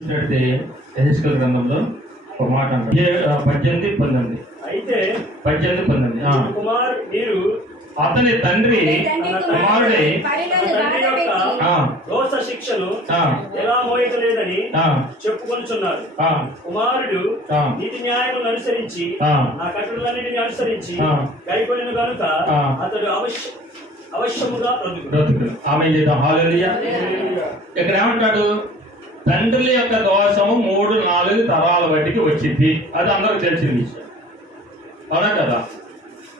యెహెజ్కేలు గ్రంథంలో ఒక మాట అంటారు 18:19 అయితే 18:19 మీరు అతని తండ్రి కుమారుడే దోష శిక్షను ఎలా మోయటలేదని చెప్పుకొనుచున్నారు. కుమారుడు నీతి న్యాయములను అనుసరించి నా కట్టడలన్నిటిని అనుసరించి కైకొనిన కనుక అతడు అవశ్యముగా బ్రతుకుడు. ఆమేన్ చేద్దాం. హల్లెలూయా. ఇక్కడ ఏమంటాడు? తండ్రుల యొక్క దోషము 3-4 తరాల బట్టికి వచ్చింది. అది అందరికి తెలిసిన విషయం, అవునా కదా?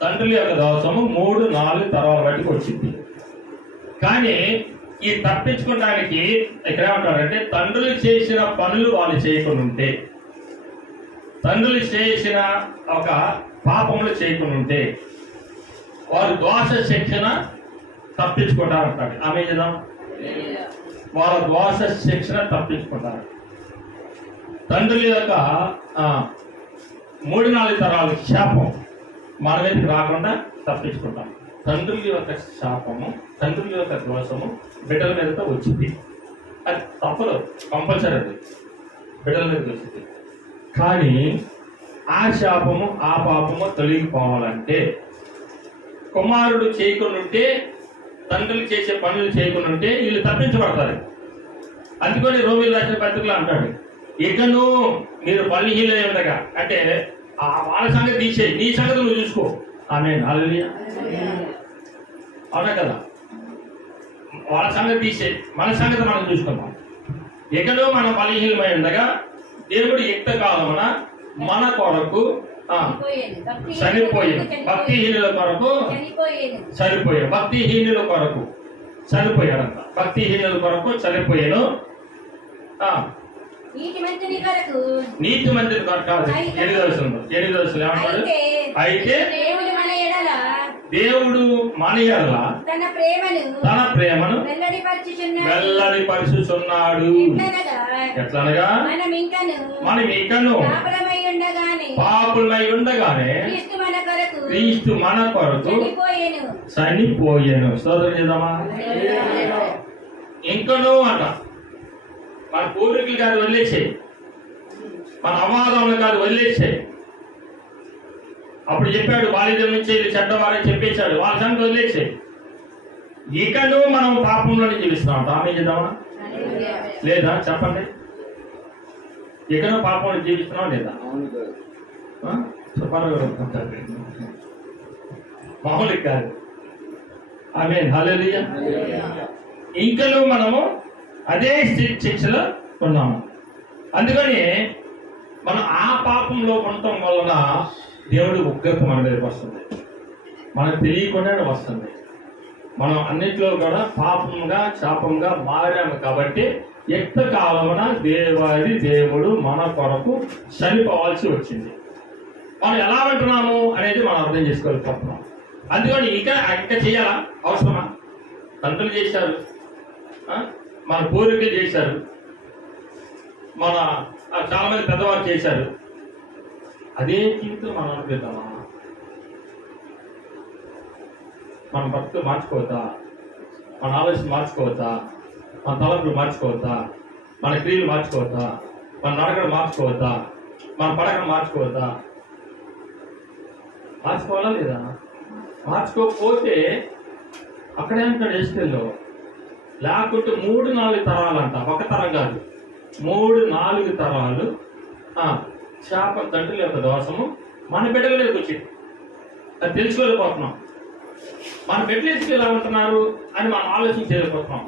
తండ్రుల యొక్క దోషము 3-4 తరాల బట్టికి వచ్చింది. కానీ ఈ తప్పించుకోవడానికి ఇక్కడ ఏమంటారంటే, తండ్రులు చేసిన పనులు వాళ్ళు చేయకుండా ఉంటే, తండ్రులు చేసిన ఒక పాపములు చేయకుండా ఉంటే వారు దోష శిక్షణ తప్పించుకుంటారంటాడు. ఆమె చేద్దాం. వాళ్ళ దోష శిక్షణ తప్పించుకుంటారు. తండ్రుల యొక్క 3-4 తరాల శాపం మన మీదకి రాకుండా తప్పించుకుంటాం. తండ్రుల యొక్క శాపము, తండ్రుల యొక్క దోషము బిడ్డల మీదతో వచ్చింది. అది తప్పదు, కంపల్సరీ అది బిడ్డల మీదకి వచ్చింది. కానీ ఆ శాపము ఆ పాపము తొలగిపోవాలంటే కుమారుడు చేయకుండా ఉంటే, తండ్రులు చేసే పనులు చేయకుండా ఉంటే వీళ్ళు తప్పించబడతారు. అందుకని రోమిలు రాసిన పత్రికలో అంటాడు, ఇకను మీరు బలహీనై ఉండగా, అంటే వాళ్ళ సంగతి తీసేయి, నీ సంగతి నువ్వు చూసుకో. ఆమేన్. హల్లెలూయా. అవునా కదా? వాళ్ళ సంగతి తీసేయి, మన సంగతి మనం చూసుకుందాం. ఇకను మనం బలహీనమై ఉండగా దేవుడు యుక్త కాలమున మన కొరకు చనిపోయాడు. భక్తిహీనుల కొరకు చనిపోయాడు. భక్తిహీనుల కొరకు చనిపోయాడంట. భక్తిహీనుల కొరకు చనిపోయాను. నీతి మంత్రి కొరకు కాదు. 8వ వచనం ఏమంటాడు? అయితే దేవుడు మన యెడల తన ప్రేమను వెల్లడిపరుచుచున్నాడు. ఎట్లనగా మనం ఇంకను పాపులమై ఉండగానే క్రీస్తు మన కొరకు చనిపోయాను. స్తోత్రం చేద్దామా? ఇంకను అంట మన పూర్వీకులు కాదు వదిలేసాయి, మన అవాదములు కాదు వదిలేసాయి. అప్పుడు చెప్పాడు, బాల్యం నుంచి చెడ్డవారని చెప్పేశాడు, వాళ్ళ సంగతి వదిలేసాయి. ఇకను మనం పాపంలోనే జీవిస్తున్నాం. ఆమె చేద్దామా? లేదా చెప్పండి. ఇకను పాపంలో జీవిస్తున్నాం లేదా? మామూలు కాదు. ఆమేన్. హల్లెలూయా. ఇంకను మనము అదే శిక్షలో ఉన్నాము. అందుకని మనం ఆ పాపంలో ఉండటం వలన దేవుడి ఉగ్రత మన దగ్గరికి వస్తుంది, మనకు తెలియకుండానే వస్తుంది. మనం అన్నింటిలో కూడా పాపంగా శాపంగా మారాము. కాబట్టి యుక్త కాలమున దేవుడు మన కొరకు చనిపోవాల్సి వచ్చింది. మనం ఎలా వింటున్నాము అనేది మనం అర్థం చేసుకోలేకపోతున్నాం. అందుకని ఇంకా చేయాలా? అవసరమా? తండ్రులు చేశారు, మన పూర్వీకులు చేశారు, మన చాలా మంది పెద్దవారు చేశారు. అదే జీవితం మనం అనుకుంటామా? మన భక్తులు మార్చుకోవద్దా? మన ఆలోచన మార్చుకోవద్దా? మన తలంపులు మార్చుకోవద్దా? మన క్రియలు మార్చుకోవద్దా? మన నడకలు మార్చుకోవద్దా? మన పడకలు మార్చుకోవద్దా? మార్చుకోవాలా లేదా? మార్చుకోకపోతే అక్కడే ఉంటాడు యెహెజ్కేలులో. లేకుంటే 3-4 తరాలంట, ఒక తరం కాదు, 3-4 తరాలు శాపం, తండ్రుల యొక్క దోషము మన బిడ్డల మీదకి వచ్చింది. అది తెలుసుకోలేకపోతున్నాం. మన బిడ్డలు ఎందుకు ఎలా ఉంటున్నారు అని మనం ఆలోచించలేకపోతున్నాం.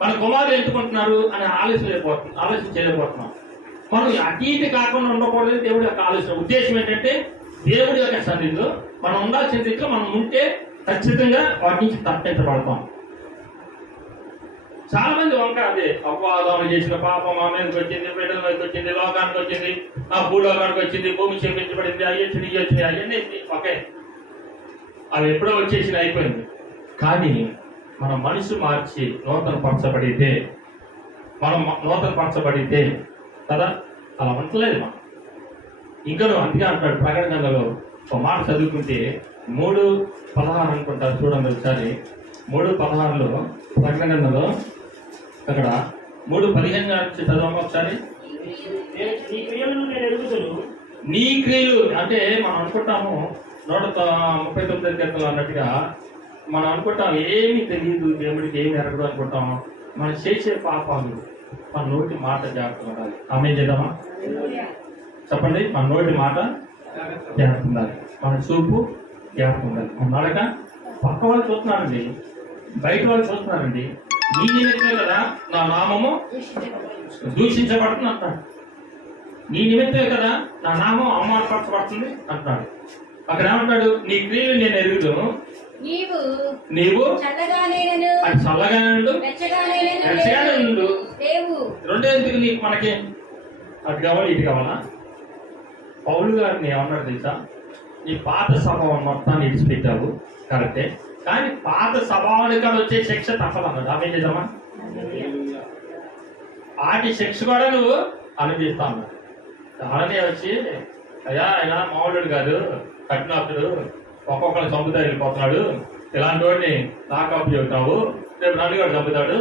మన కుమారులు ఎందుకుంటున్నారు అని ఆలోచించలేకపోతున్నాం. మనం అతీతి కాకుండా ఉండకూడదని దేవుడి యొక్క ఆలోచన. ఉద్దేశం ఏంటంటే, దేవుడి యొక్క సన్నిధిలో మనం ఉండాల్సిన రీతిలో మనం ఉంటే ఖచ్చితంగా వాటి నుంచి తప్పించబడతాం. చాలా మంది వంక అదే అపవాదం చేసిన పాపం మా మీదకి వచ్చింది, బిడ్డల మీదకి వచ్చింది, లోకానికి వచ్చింది, భూలోకానికి వచ్చింది, భూమి చేపించబడింది, అయ్యొచ్చినాయి అవన్నీ ఒకే, అవి ఎప్పుడో వచ్చేసి అయిపోయింది. కానీ మన మనసు మార్చి నూతన పరచబడితే కదా, అలా ఉండలేదు మనం. ఇంకా అందుకే అంటాడు ప్రకటనలో ఒక మాట చదువుకుంటే 3:16 అనుకుంటారు, చూడండి ఒకసారి. 3:16లో ప్రకటనలో అక్కడ 3:15 చదవమా ఒకసారి. నీ క్రియలను నేను ఎరుగుదును. నీ క్రియలు అంటే మనం అనుకుంటాము 139 కీర్తనలు అన్నట్టుగా మనం అనుకుంటాం ఏమీ తెలియదు దేవుడికి ఏమి ఎరగదు అనుకుంటాం. మనం చేసే పాపాలు మన నోటి మాట జాగ్రత్త ఉండాలి. ఆమె చేద్దామా చెప్పండి. మన నోటి మాట జాగ్రత్త ఉండాలి, మన చూపు జాగ్రత్త ఉండాలి, మన నడక. పక్క వాళ్ళు చూస్తున్నారండి, బయట వాళ్ళు చూస్తున్నారండి. నీ నిమిత్తమే కదా నా నామము దూషించబడుతుంది అంటాడు. నీ నిమిత్తమే కదా నా నామం అవమానపరచబడుతుంది అంటున్నాడు. అక్కడ ఏమంటాడు? నీ క్రియలు నేను ఎరుగుదును, నీవు చల్లగానే ఉండు. రెండో ఎందుకు నీకు మనకి అటు కావాలి ఇటు కావాలా? పౌలు గారిని ఏమన్నాడు తెలుసా? నీ పాత స్వభావం మొత్తాన్ని ఇడిచిపెట్టావు కరెక్టే, కానీ పాత స్వభావానికి వచ్చే శిక్ష తప్పదన్నాడు. ఆమె చేద్దామా? వాటి శిక్ష కూడా నువ్వు అనుభవిస్తా అన్నాడు. అలానే వచ్చి అయ్యా ఆయన మామూలుడు కాదు, కఠినాథుడు, ఒక్కొక్కరిని చంపుతా వెళ్ళిపోతున్నాడు, ఇలాంటి వాడిని నాకు అప్పు చెబుతావు, రేపు నన్ను కూడా చంపుతాడు,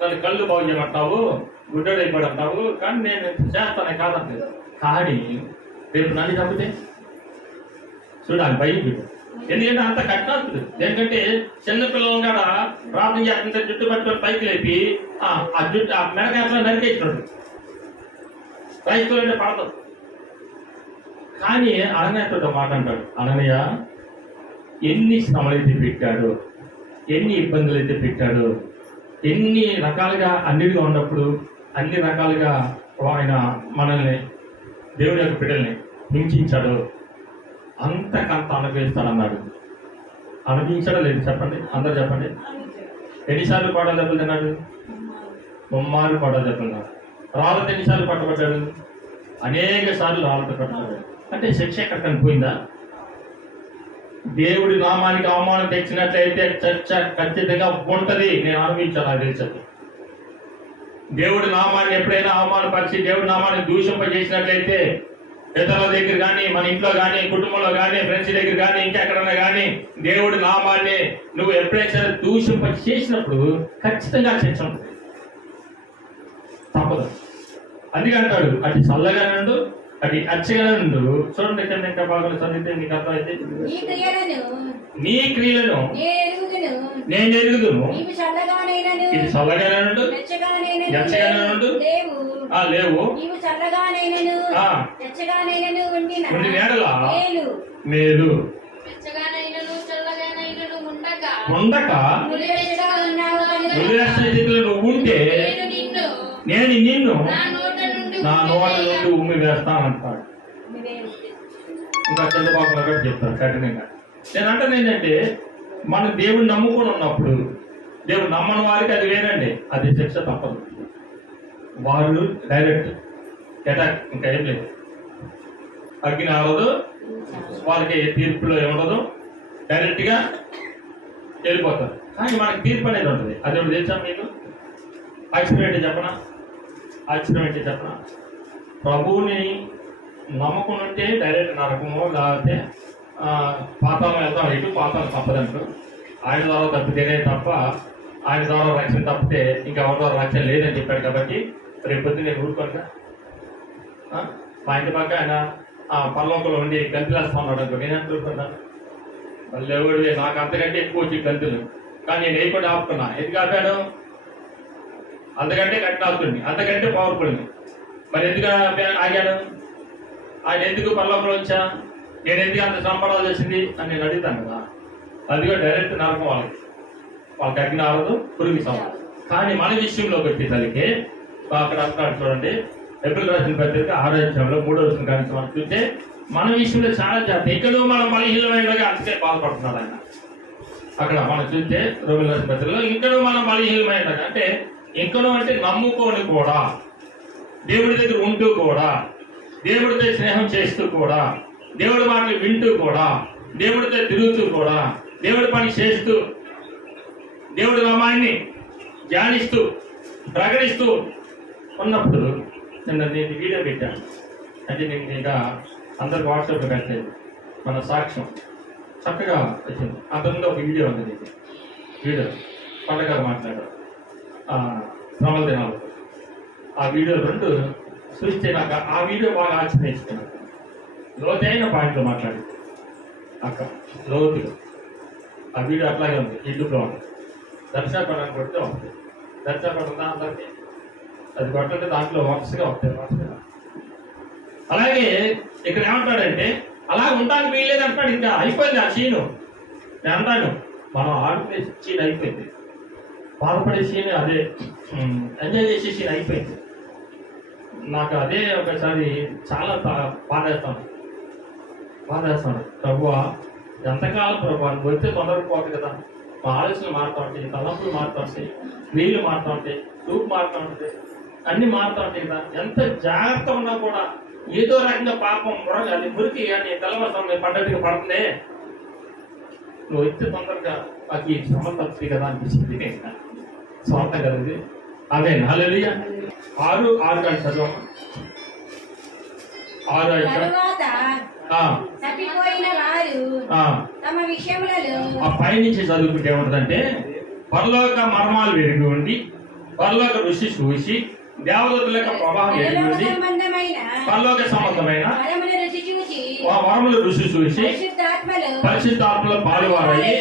నన్ను కళ్ళు బాగు చేయమంటావు, గుడ్డోడు అయిపోడంటావు, కానీ నేను చేస్తానే కాదంటే. కానీ రేపు నన్ను చంపితే చూడాలి భయం బిడ్డ. ఎందుకంటే అంత కఠినాథుడు. ఎందుకంటే చిన్నపిల్లలను కూడా ప్రార్థన చేస్తుంటే జుట్టు పట్టుకొని పైకి లేపి ఆ జుట్టు ఆ మెడకాయలో నరికేసినాడు. క్రైస్తవులు పడతాడు. కానీ అననయ్యతో మాట అంటాడు, అననయ్య ఎన్ని శ్రమలైతే పెట్టాడు, ఎన్ని ఇబ్బందులు అయితే పెట్టాడు, ఎన్ని రకాలుగా అన్నిటిగా ఉన్నప్పుడు అన్ని రకాలుగా ఆయన మనల్ని దేవుడి యొక్క బిడ్డల్ని హింసించాడు, అంతకంత అనుభవిస్తాడన్నాడు. అనుభవించాడో లేదు చెప్పండి, అందరు చెప్పండి. ఎన్నిసార్లు కోట దెబ్బలు తిన్నాడు? 3 కోట దెబ్బలు తిన్నాడు. రాళ్ళతో ఎన్నిసార్లు పట్టబడ్డాడు? అనేక సార్లు రాళ్ళతో పట్టబడ్డాడు. అంటే శిక్ష ఎక్కడ కనిపోయిందా? దేవుడి నామానికి అవమానం తెచ్చినట్లయితే చర్చ ఖచ్చితంగా ఉంటది. నేను అనుభవించాను, అది తెలుసు. దేవుడి నామాన్ని ఎప్పుడైనా అవమానపరిచి దేవుడి నామాన్ని దూషింపజేసినట్లయితే ఇతరుల దగ్గర కానీ, మన ఇంట్లో కానీ, కుటుంబంలో కానీ, ఫ్రెండ్స్ దగ్గర కానీ, ఇంకెక్కడన్నా కానీ దేవుడి నామాన్ని నువ్వు ఎప్పుడైనా సరే దూషింప చేసినప్పుడు ఖచ్చితంగా శిక్ష ఉంటుంది, తప్పదు. అందుకంటాడు అటు చల్లగా నుండు, అది అచ్చగా నుండు. చూడండి ఇక్కడ ఇంకా బాగా చదివితే మీకు అర్థమైతే, నీ క్రియలను నేను ఎరుగుదును, ఇది చల్లగానే నుండు, ఎచ్చగానే నుండు, లేవు ఉండి నేడలా మేలు ఉండక నువ్వు ఉంటే నేను నిన్ను నా నోట నుండి ఉమ్మి వేస్తానంటాడు. ఇంకా చంద్రబాబు గారు చెప్తారు కఠినంగా. నేను అంటాను ఏంటంటే, మన దేవుడిని నమ్ముకొని ఉన్నప్పుడు, దేవుడు నమ్మని వారికి అది వేరండి, అది శిక్ష తప్పదు. వాళ్ళు డైరెక్ట్ అటాక్, ఇంకా ఏం లేదు, అగ్ని ఆడదు, వాళ్ళకి తీర్పులో ఏముండదు, డైరెక్ట్గా వెళ్ళిపోతారు. కానీ మనకి తీర్పు అనేది ఉంటుంది. అది ఒకటి తెలుసా మీకు? ఆశ్చర్యం చెప్పనా? ప్రభువుని నమ్మకం ఉంటే డైరెక్ట్ నరకము, లేకపోతే పాతాళం వెళ్తాం. ఇటు పాతాళం తప్పదంటూ ఆయన ద్వారా తప్పితేనే తప్ప, ఆయన ద్వారా రక్షణ తప్పితే ఇంకా ఎవరి ద్వారా రక్షణ లేదని చెప్పాడు. కాబట్టి రేపు పొద్దున్న నేను ఊరుకోగా మా ఇంటి పక్క ఆయన పర్లోకంలో ఉండి గంతులేస్తా ఉన్నాడు అనుకో, నేనంటూ ఊరుకున్నాను. వాళ్ళు ఎవరు నాకు అంతకంటే ఎక్కువ వచ్చి గంతులు, కానీ నేను వేయకుండా ఆపుకున్నా. ఎందుకు ఆపాను? అంతకంటే కట్టాల్సింది, అంతకంటే పవర్ఫుల్ని. మరి ఎందుకు ఆగాను? ఆయన ఎందుకు పర్లోకంలో వచ్చా, నేను ఎందుకు అంత సంపడాలు చేసింది అని నేను అడుగుతాను కదా. అదిగో డైరెక్ట్ నరకం వాళ్ళకి అగ్ని ఆరదు, పురుగు సంపద. కానీ మన విషయంలోకి వచ్చేసరికి అక్కడ అంటున్నాడు చూడండి, ఏప్రిల్ రాసిన పత్రిక 6వ అధ్యాయంలో 3వ వచనం కానీ మనం చూస్తే మన విషయంలో చాలా జాగ్రత్త. ఇక్కడ మనం బలహీనమైన అంతే బాధపడుతున్నాడు ఆయన. అక్కడ మనం చూస్తే రోమిల రాసిన పత్రికలో ఇక్కడ మనం బలహీనమైన అంటే, ఇంకనూ అంటే నమ్ముకొని కూడా, దేవుడి దగ్గర ఉంటూ కూడా, దేవుడితో స్నేహం చేస్తూ కూడా, దేవుడి మాటలు వింటూ కూడా, దేవుడితో తిరుగుతూ కూడా, దేవుడి పని చేస్తూ, దేవుడి నామాన్ని ధ్యానిస్తూ ప్రకటిస్తూ ఉన్నప్పుడు నేను వీడియో పెట్టాను. అంటే నేను ఇంకా అందరికి వాట్సాప్లో పెట్టలేదు. మన సాక్ష్యం చక్కగా వచ్చింది. అంతకుముందు ఒక వీడియో ఉంది. వీడియో పండగ మాట్లాడారు శ్రమల దినాలు. ఆ వీడియో 2 చూస్తే నాకు ఆ వీడియో బాగా ఆశ్చర్యించుకున్నాను. లోతైన పాయింట్లు మాట్లాడి అక్క లోతుగా ఆ వీడియో అట్లాగే ఉంది. యూట్యూబ్లో ఉంది. దర్శనపడానికి కొడితే ఉంటుంది. దర్శనపడ అందరికీ అది కొట్టంటే దాంట్లో వరుసగా వస్తాయి. అలాగే ఇక్కడ ఏమంటాడంటే అలా ఉండడానికి వీల్లేదు అంటాడు. ఇంకా అయిపోయింది ఆ సీను. నేను అంటాను మనం ఆడుకునే సీన్ అయిపోయింది, బాధపడే సీన్ అదే, ఎంజాయ్ చేసే సీన్ అయిపోయింది. నాకు అదే ఒకసారి చాలా బాధేస్తాను. ప్రభువా ఎంతకాలం ప్రభువా నువ్వు వచ్చే తొందరగా పోదు కదా. మా ఆలోచనలు మారుతూ ఉంటాయి, తలంపులు మారుతూ ఉంటాయి, వీళ్ళు మారుతూ ఉంటాయి, చూపు మారుతూ ఉంటాయి, అన్ని మారుతూ ఉంటాయి కదా. ఎంత జాగ్రత్త ఉన్నా కూడా ఏదో రకంగా పాపం అది మురికి అని తెల్లవారుతుంది పడ్డట్టుగా పడుతుంది. నువ్వు వచ్చే తొందరగా మాకు ఈ శ్రమ తప్పుతుంది కదా అనిపిస్తుంది. స్వార్థం కదా ఇది. అదే హల్లెలూయా. 6 గంటలు చదవం. 6 తప్పిపోయిన వారు తమ విషయములలో ఆ పైనుంచి చదువుకుంటే ఏముంటుందంటే పరలోక మర్మాలు వెరిగి ఉండి పరలోక ఋషి చూసి దేవదూతల యొక్క ప్రభావం వెరిగి ఉండి పరలోక సంబంధమైన వరములు రుచి చూసి పరిశుద్ధాత్మలో పాలువారయ్యి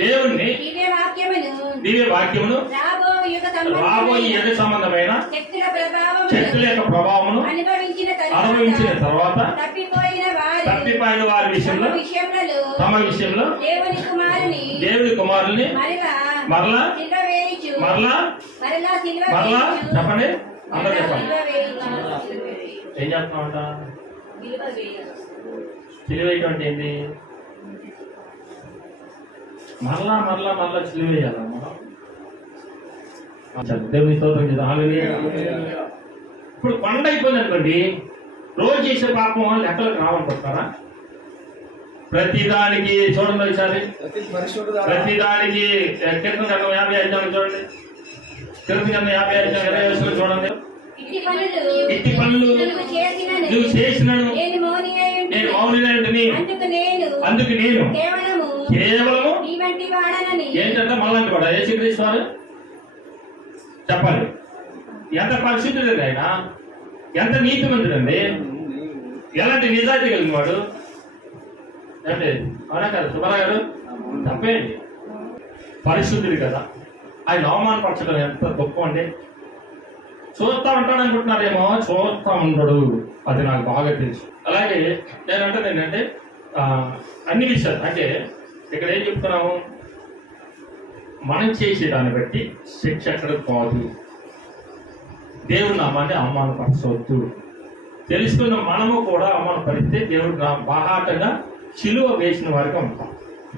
దేవుణ్ణి దివ్య వాక్యమును రాబోయే యుగ సంబంధమైన శక్తుల యొక్క ప్రభావమును అనుభవించిన తర్వాత తప్పిపోయిన వారి విషయంలో తమ విషయంలో దేవుని కుమారుని మరలా చెప్పండి. అందరూ చెప్పండి. ఏం చేస్తున్నామంట? సిలువేయటం ఏంటి? మరలా సిలువేయాలా మనం? దేవుని స్తోత్రం చేద్దాం. హల్లెలూయా. ఇప్పుడు కొండ అయిపోయింది అనుకోండి, రోజు చేసే పాపం లెక్కలకు రావనుకుంటున్నారా? ప్రతిదానికి చూడండి ఒకసారి, ప్రతిదానికి కీర్తన గ్రంథం 55 చూడండి, కీర్తన గ్రంథం 55 చూడండి. ఇట్టి పనులు నువ్వు చేసినను నేను మౌనినని అందుకు నేను కేవలము ఏంటంటే మళ్ళీ కూడా యేసుక్రీస్తు వారు చెప్పాలి. ఎంత పరిశుద్ధుడు ఆయన, ఎంత నీతిమంతుడండి, ఎలాంటి నిజాయితీ కలిగిన వాడు అంటే. అవునా కదా సుబ్బారావు గారు? తప్పేంటి, పరిశుద్ధుడు కదా. ఆయన అవమానపరచడం ఎంత గొప్ప అండి. చూస్తా ఉంటాడు అనుకుంటున్నారేమో, చూస్తా ఉండడు. అది నాకు బాగా తెలుసు. అలాగే నేనంటే ఏంటంటే అన్ని విషయాలు అంటే ఇక్కడ ఏం చెప్తున్నాము, మనం చేసేదాన్ని బట్టి శిక్ష ఎక్కడ పోదు. దేవుడు నామాన్ని అవమానపరచవద్దు. తెలుసుకున్న మనము కూడా అవమానపరిస్తే దేవుడు బాహాటంగా సిలువ వేసిన వారిగా ఉంటాం.